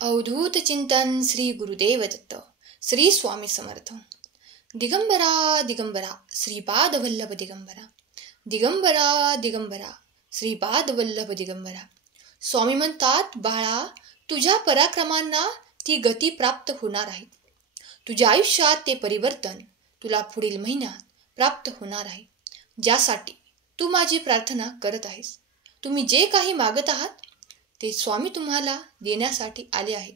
अवधूत चिंतन श्री गुरुदेव दत्त श्री स्वामी समर्थ. दिगंबरा दिगंबरा श्रीपाद वल्लभ दिगंबरा, दिगंबरा दिगंबरा श्रीपाद वल्लभ दिगंबरा. स्वामी म्हणतात, बाळा, तुझ्या पराक्रमांना ती गती प्राप्त होणार आहे. तुझ्या आयुष्यात ते परिवर्तन तुला पुढील महिन्यात प्राप्त होणार आहे, ज्यासाठी तू माझी प्रार्थना करत आहेस. तुम्ही जे काही मागत आहात ते स्वामी तुम्हाला देण्यासाठी आले आहेत.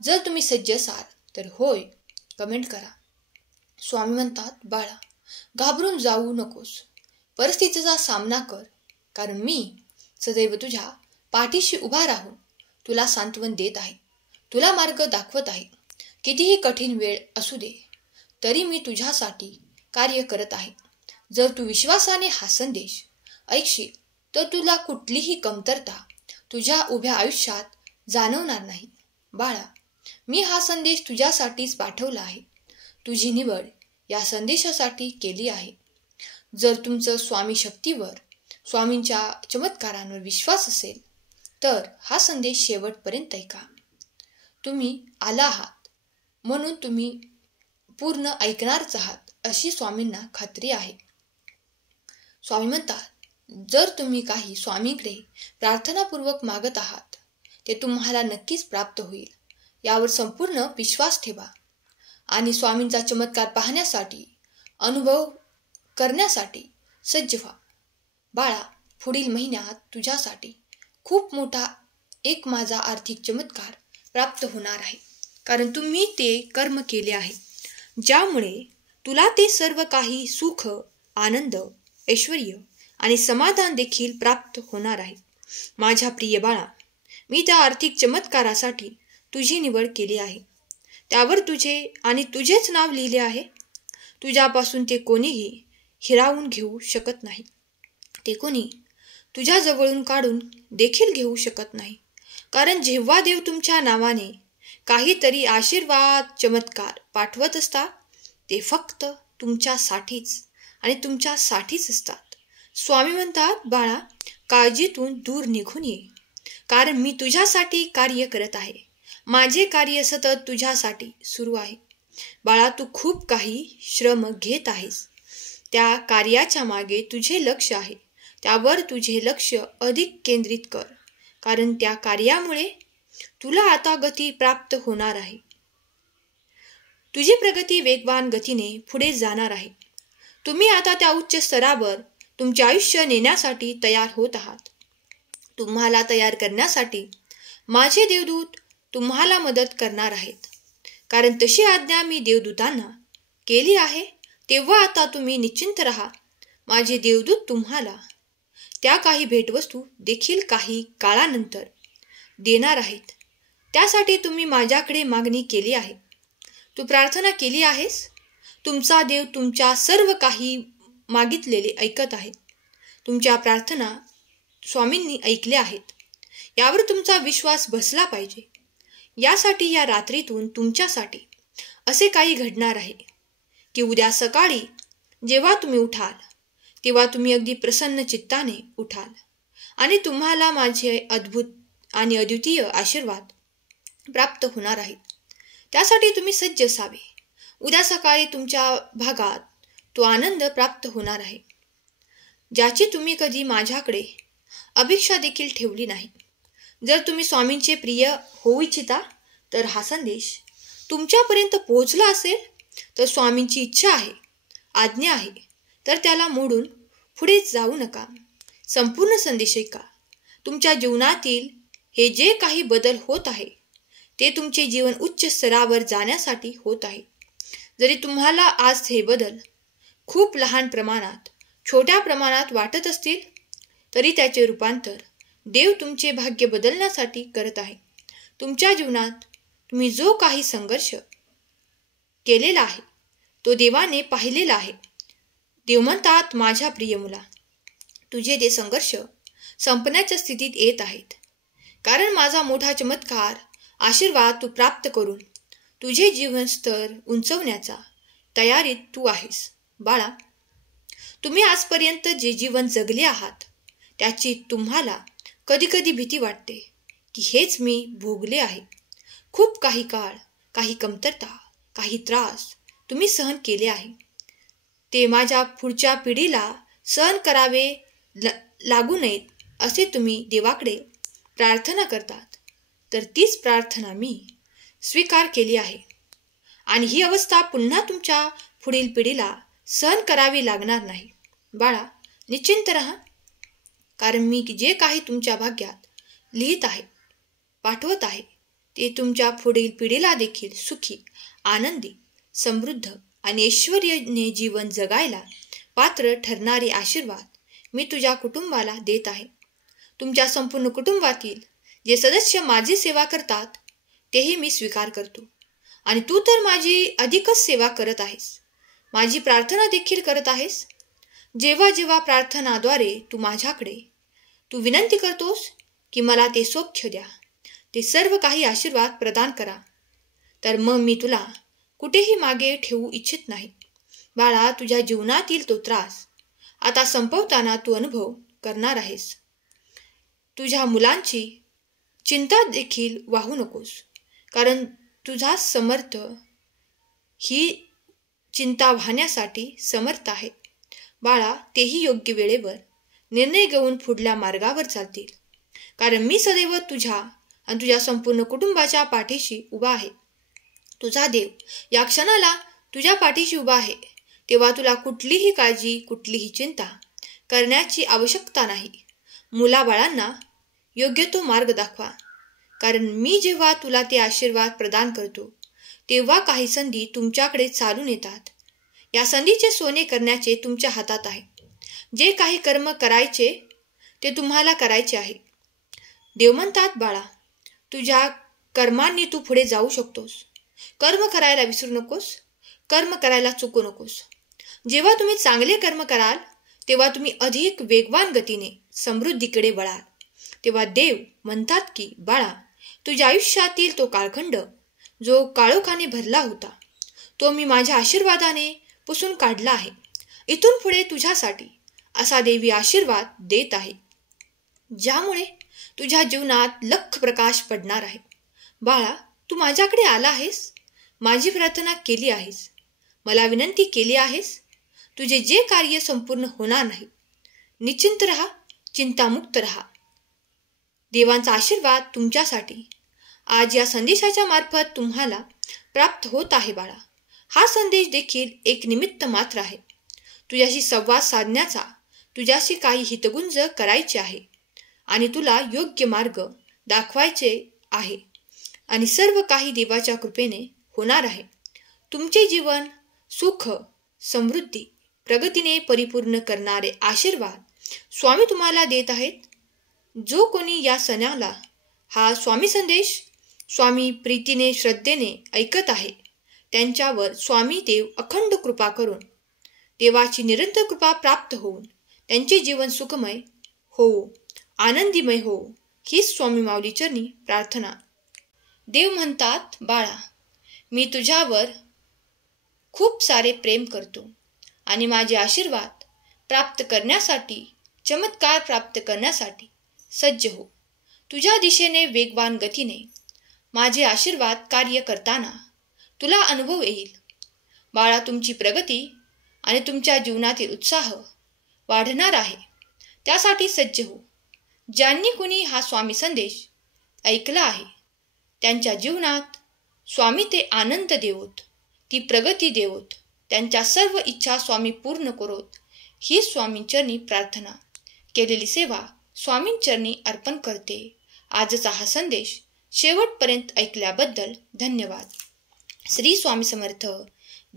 जर तुम्ही सज्ज असाल तर होय कमेंट करा. स्वामी म्हणतात, बाळा, घाबरून जाऊ नकोस. परिस्थितीचा सामना कर, कारण मी सदैव तुझ्या पाठीशी उभा राहून तुला सांत्वन देत आहे, तुला मार्ग दाखवत आहे. कितीही कठीण वेळ असू दे तरी मी तुझ्यासाठी कार्य करत आहे. जर तू विश्वासाने हा संदेश ऐकशील तर तुला कुठलीही कमतरता तुझ्या उभ्या आयुष्यात जाणवणार नाही. बाळा, मी हा संदेश तुझ्यासाठीच पाठवला आहे. तुझी निवड या संदेशासाठी केली आहे. जर तुमचं स्वामी शक्तीवर, स्वामींच्या चमत्कारांवर विश्वास असेल तर हा संदेश शेवटपर्यंत ऐका. तुम्ही आला आहात म्हणून तुम्ही पूर्ण ऐकणारच आहात अशी स्वामींना खात्री आहे. स्वामी म्हणतात, जर तुम्ही काही स्वामींकडे प्रार्थनापूर्वक मागत आहात ते तुम्हाला नक्कीच प्राप्त होईल. यावर संपूर्ण विश्वास ठेवा आणि स्वामींचा चमत्कार पाहण्यासाठी, अनुभव करण्यासाठी सज्ज व्हा. बाळा, पुढील महिन्यात तुझ्यासाठी खूप मोठा एक माझा आर्थिक चमत्कार प्राप्त होणार आहे, कारण तुम्ही ते कर्म केले आहे ज्यामुळे तुला ते सर्व काही सुख, आनंद, ऐश्वर्य आणि समाधान देखील प्राप्त होणार आहे. माझ्या प्रिय बाळा, मी त्या आर्थिक चमत्कारासाठी तुझी निवड केली आहे. त्यावर तुझे आणि तुझेच नाव लिहिले आहे. तुझ्यापासून ते कोणीही हिरावून घेऊ शकत नाही. ते कोणी तुझ्या जवळून काढून देखील घेऊ शकत नाही. कारण जेव्हा देव तुमच्या नावाने काहीतरी आशीर्वाद, चमत्कार पाठवत असतात ते फक्त तुमच्यासाठीच आणि तुमच्यासाठीच असतात. स्वामी म्हणतात, बाळा, काळजीतून दूर निघून ये, कारण मी तुझ्यासाठी कार्य करत आहे. माझे कार्य सतत तुझ्यासाठी सुरू आहे. बाळा, तू खूप काही श्रम घेत आहेस. त्या कार्याच्या मागे तुझे लक्ष आहे. त्यावर तुझे लक्ष अधिक केंद्रित कर, कारण त्या कार्यामुळे तुला आता गती प्राप्त होणार आहे. तुझी प्रगती वेगवान गतीने पुढे जाणार आहे. तुम्ही आता त्या उच्च स्तरावर तुमचे आयुष्य नेण्यासाठी तयार होत आहात. तुम्हाला तयार करण्यासाठी माझे देवदूत तुम्हाला मदत करणार आहेत. कारण तशी आज्ञा मी देवदूतांना केली आहे. तेव्हा आता तुम्ही निश्चिंत राहा. माझे देवदूत तुम्हाला त्या काही भेटवस्तू देखील काही काळानंतर देणार आहेत. त्यासाठी तुम्ही माझ्याकडे मागणी केली आहे. तू प्रार्थना केली आहेस. तुमचा देव तुमच्या सर्व काही मागितलेले ऐकत आहे. तुमच्या प्रार्थना स्वामींनी ऐकल्या आहेत यावर तुमचा विश्वास बसला पाहिजे. यासाठी या रात्रीतून तुमच्यासाठी असे काही घडणार आहे की उद्या सकाळी जेव्हा तुम्ही उठाल तेव्हा तुम्ही अगदी प्रसन्न चित्ताने उठाल आणि तुम्हाला माझे अद्भुत आणि अद्वितीय आशीर्वाद प्राप्त होणार आहेत. त्यासाठी तुम्ही सज्ज असावे. उद्या सकाळी तुमच्या भागात तो आनंद प्राप्त होणार आहे ज्याची तुम्ही कधी माझ्याकडे अपेक्षा देखील ठेवली नाही. जर तुम्ही स्वामींचे प्रिय होऊ इच्छिता तर हा संदेश तुमच्यापर्यंत पोहोचला असेल तर स्वामींची इच्छा आहे, आज्ञा आहे, तर त्याला मोडून पुढे जाऊ नका. संपूर्ण संदेश ऐका. तुमच्या जीवनातील हे जे काही बदल होत आहे ते तुमचे जीवन उच्च स्तरावर जाण्यासाठी होत आहे. जरी तुम्हाला आज हे बदल खूप लहान प्रमाणात, छोट्या प्रमाणात वाटत असतील तरी त्याचे रूपांतर देव तुमचे भाग्य बदलण्यासाठी करत आहे. तुमच्या जीवनात तुम्ही जो काही संघर्ष केलेला आहे तो देवाने पाहिलेला आहे. देव म्हणतात, माझ्या प्रिय मुला, तुझे ते संघर्ष संपण्याच्या स्थितीत येत आहेत, कारण माझा मोठा चमत्कार, आशीर्वाद तू प्राप्त करून तुझे जीवन स्तर उंचवण्याचा तयारीत तू आहेस. बाळा, तुम्ही आजपर्यंत जे जीवन जगले आहात त्याची तुम्हाला कधी कधी भीती वाटते. की हेच मी भोगले आहे. खूप काही काळ, काही कमतरता, काही त्रास तुम्ही सहन केले आहे. ते माझ्या पुढच्या पिढीला सहन करावे लागू नयेत असे तुम्ही देवाकडे प्रार्थना करतात. तर तीच प्रार्थना मी स्वीकार केली आहे. आणि ही अवस्था पुन्हा तुमच्या पुढील पिढीला सहन करावी लागणार नाही. बाळा, निश्चिंत रहा. कारण मी जे काही तुमच्या भाग्यात लिहित आहे, पाठवत आहे, ते तुमच्या पुढील पिढीला देखील सुखी, आनंदी, समृद्ध आणि ऐश्वर्याने जीवन जगायला पात्र ठरणारे आशीर्वाद मी तुझ्या कुटुंबाला देत आहे. तुमच्या संपूर्ण कुटुंबातील जे सदस्य माझी सेवा करतात तेही मी स्वीकार करतो. आणि तू तर माझी अधिकच सेवा करत आहेस. माझी प्रार्थना देखील करत आहेस. जेव्हा जेव्हा प्रार्थनाद्वारे तू विनंती करतोस की मला ते सौख्य द्या, ते सर्व काही आशीर्वाद प्रदान करा, तर मग मी तुला कुठेही मागे ठेवू इच्छित नाही. बाळा, तुझ्या जीवनातील तो त्रास आता संपवताना तू अनुभव करणार आहेस. तुझ्या मुलांची चिंता देखील वाहू नकोस, कारण तुझा समर्थ ही चिंता वाहण्यासाठी समर्थ आहे. बाळा, तेही योग्य वेळेवर निर्णय घेऊन पुढल्या मार्गावर चालतील. कारण मी सदैव तुझ्या आणि तुझ्या संपूर्ण कुटुंबाच्या पाठीशी उभा आहे. तुझा देव या क्षणाला तुझ्या पाठीशी उभा आहे. तेव्हा तुला कुठलीही काळजी, कुठलीही चिंता करण्याची आवश्यकता नाही. मुलाबाळांना योग्य तो मार्ग दाखवा. कारण मी जेव्हा तुला ते आशीर्वाद प्रदान करतो, तेव्हा काही संधी तुमच्याकडे चालून येतात. या संधीचे सोने करण्याचे तुमच्या हातात आहे. जे काही कर्म करायचे ते तुम्हाला करायचे आहे. देव म्हणतात, बाळा, तुझ्या कर्मांनी तू पुढे जाऊ शकतोस. कर्म करायला विसरू नकोस. कर्म करायला चुकू नकोस. जेव्हा तुम्ही चांगले कर्म कराल, तेव्हा तुम्ही अधिक वेगवान गतीने समृद्धीकडे वळाल. तेव्हा देव म्हणतात की, बाळा, तुझ्या आयुष्यातील तो कालखंड जो काळोखाने भरला होता, तो मी माझ्या आशीर्वादाने पुसून काढला आहे. इथून पुढे तुझ्यासाठी असा देवी आशीर्वाद देत आहे, ज्यामुळे तुझ्या जीवनात लख प्रकाश पडणार आहे. बाळा, तू माझ्याकडे आला आहेस, माझी प्रार्थना केली आहेस, मला विनंती केली आहेस. तुझे जे कार्य संपूर्ण होणार नाही. निश्चिंत रहा, चिंतामुक्त रहा. देवांचा आशीर्वाद तुमच्यासाठी आज या संदेशाच्या मार्फत तुम्हाला प्राप्त होत आहे. बाळा, हा संदेश देखील एक निमित्त मात्र आहे. तुझ्याशी संवाद साधण्याचा, तुझ्याशी काही हितगुंज करायचे आहे आणि तुला योग्य मार्ग दाखवायचे आहे. आणि सर्व काही देवाच्या कृपेने होणार आहे. तुमचे जीवन सुख, समृद्धी, प्रगतीने परिपूर्ण करणारे आशीर्वाद स्वामी तुम्हाला देत आहेत. जो कोणी या सणाला हा स्वामी संदेश स्वामी प्रीतीने, श्रद्धेने ऐकत आहे, त्यांच्यावर स्वामी देव अखंड कृपा करून, देवाची निरंतर कृपा प्राप्त होऊन त्यांचे जीवन सुखमय हो, आनंदीमय हो, हीच स्वामी माऊली चरणी प्रार्थना. देव म्हणतात, बाळा, मी तुझ्यावर खूप सारे प्रेम करतो आणि माझे आशीर्वाद प्राप्त करण्यासाठी, चमत्कार प्राप्त करण्यासाठी सज्ज हो. तुझ्या दिशेने वेगवान गतीने माझे आशीर्वाद कार्य करताना तुला अनुभव येईल. बाळा, तुमची प्रगती आणि तुमच्या जीवनातील उत्साह वाढणार आहे. त्यासाठी सज्ज हो. ज्यांनी कुणी हा स्वामी संदेश ऐकला आहे, त्यांच्या जीवनात स्वामी ते आनंद देवोत, ती प्रगती देवोत, त्यांच्या सर्व इच्छा स्वामी पूर्ण करोत, ही स्वामींचरणी प्रार्थना. केलेली सेवा स्वामींचरणी अर्पण करते. आजचा हा संदेश शेवटपर्यंत ऐकल्याबद्दल धन्यवाद. श्री स्वामी समर्थ.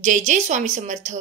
जय जय स्वामी समर्थ.